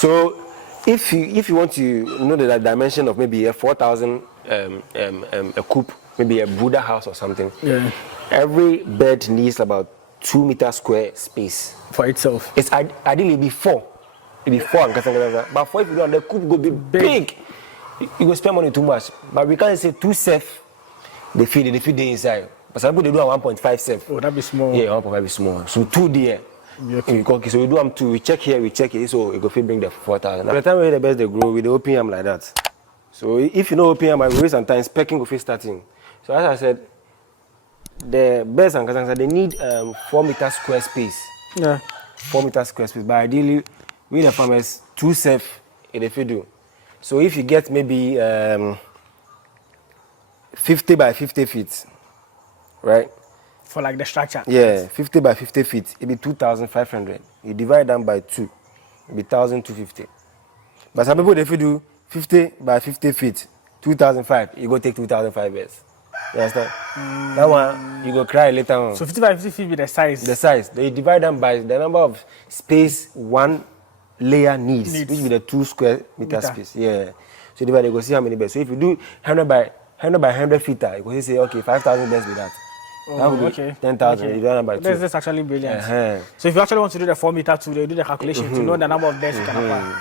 So if you want to know the dimension of maybe a 4,000 a coop, maybe a Brooder house or something, every bed needs about 2 meter square space for itself. It's ideally before. But for if you don't, the coop go be big. You go spend money too much. But we can't say 2 safe. They feed the inside. But some people they do a 1.5 safe. Oh, that be small. Yeah, 1.5 is small. So 2 there. Okay. So we do them 2. We check here. So it go fit bring the 4,000. By the time we the best they grow, we the open them like that. So if you know open them, I will sometimes pecking go fit starting. So as I said, the birds and cats they need 4 meter square space. Yeah. 4 meter square space. But ideally, we the farmers 2 safe if they do. So if you get maybe 50 by 50 feet, right? For like the structure. Yeah, 50 by 50 feet, it be 2,500. You divide them by 2, it be 1,250. But some people, if you do 50 by 50 feet, 2,005, you go take 2,005 years. You understand? That one, you go cry later on. So 50 by 50 feet be the size? The size. They divide them by the number of space one layer needs. Which be the 2 square meter space. Yeah. So divide, you go see how many beds. So if you do 100 by 100 feet, you go say, okay, 5,000 beds with that. Oh, okay. 10,000 okay. divided by 2. That's actually brilliant. So if you actually want to do the 4 meter too, they do the calculation to know the number of beds you can acquire.